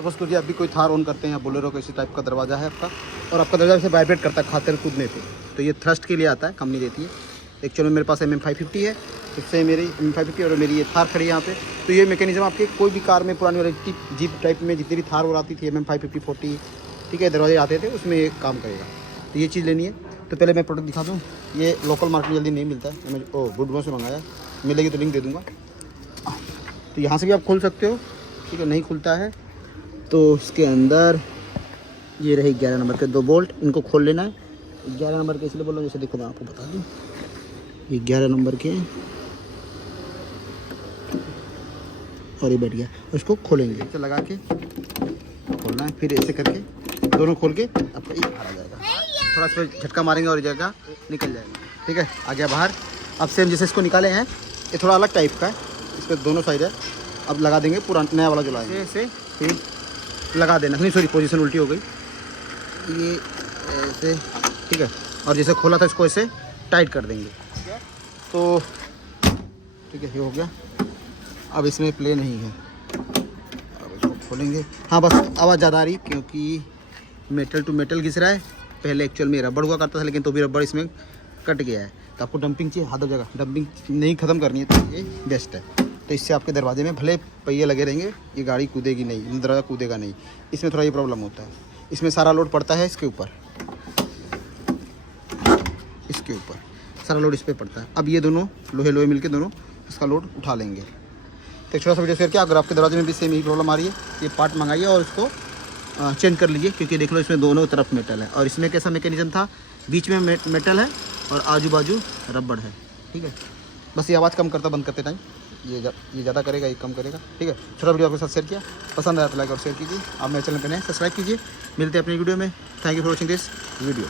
Suppose कीजिए अभी कोई थार ऑन करते हैं या बोलेरो किसी टाइप का दरवाज़ा है आपका, और आपका दरवाजा से वाइब्रेट करता है खाते कूदने पे, तो ये थ्रस्ट के लिए आता है, कंपनी देती है। एक्चुअली मेरे पास MM550 है, इससे मेरी MM550 और मेरी ये थार खड़ी है यहाँ पे। तो ये मैकेनिज्म आपके कोई भी कार में पुरानी वाली जीप टाइप में जितनी भी थार और आती थी MM550 40, ठीक है, दरवाजे आते थे, उसमें ये काम करेगा। तो ये चीज़ लेनी है। तो पहले मैं प्रोडक्ट दिखा दूँ। ये लोकल मार्केट में जल्दी नहीं मिलता है, मैं बुडवा से मंगाया, मिलेगी तो लिंक दे दूँगा। तो यहाँ से भी आप खोल सकते हो, ठीक है। नहीं खुलता है तो इसके अंदर ये रही 11 नंबर के 2 बोल्ट, इनको खोल लेना है। 11 नंबर के इसलिए बोल रहा हूँ, जैसे देखो मैं आपको बता दूँ, ये 11 नंबर के और ये बैठ गया। उसको खोलेंगे, इसे लगा के खोलना है, फिर ऐसे करके दोनों खोल के आपका ये बाहर आ जाएगा। थोड़ा सा झटका मारेंगे और ये जगह निकल जाएगा, ठीक है। आ गया बाहर। अब सेम जैसे इसको निकाले हैं, ये थोड़ा अलग टाइप का है, इसके दोनों साइड है। अब लगा देंगे पूरा नया वाला जो लाएंगे, ऐसे फिर लगा देना। नहीं सॉरी, पोजीशन उल्टी हो गई, ये ऐसे, ठीक है। और जैसे खोला था इसको ऐसे टाइट कर देंगे, तो ठीक है, ये हो गया। अब इसमें प्ले नहीं है, अब इसको खोलेंगे। हाँ बस आवाज़ ज़्यादा आ रही क्योंकि मेटल टू मेटल घिस रहा है। पहले एक्चुअल में रबड़ हुआ करता था, लेकिन तो भी रबड़ इसमें कट गया है। तो आपको डंपिंग चाहिए, हर जगह डंपिंग नहीं ख़त्म करनी है, तो ये बेस्ट है। तो इससे आपके दरवाजे में भले पहिए लगे रहेंगे, ये गाड़ी कूदेगी नहीं, दरवाज़ा कूदेगा नहीं। इसमें थोड़ा ये प्रॉब्लम होता है, इसमें सारा लोड पड़ता है इसके ऊपर, इसके ऊपर सारा लोड इस पर पड़ता है। अब ये दोनों लोहे मिलके दोनों इसका लोड उठा लेंगे। तो एक छोटा सा वीडियो शेयर किया। अगर आपके दरवाजे में भी सेम यही प्रॉब्लम आ रही है, ये पार्ट मंगाइए और इसको चेंज कर लीजिए, क्योंकि देख लो इसमें दोनों तरफ मेटल है। और इसमें कैसा मैकेनिज्म था, बीच में मेटल है और आजू बाजू रबड़ है, ठीक है। बस ये आवाज़ कम करता बंद करते टाइम, ये ज़्यादा करेगा, ये कम करेगा, ठीक है। छोटा वीडियो आपके साथ शेयर किया, पसंद आया तो लाइक और शेयर कीजिए। आप मेरे चैनल पर नए सब्सक्राइब कीजिए। मिलते हैं अपनी वीडियो में। Thank you for watching this video.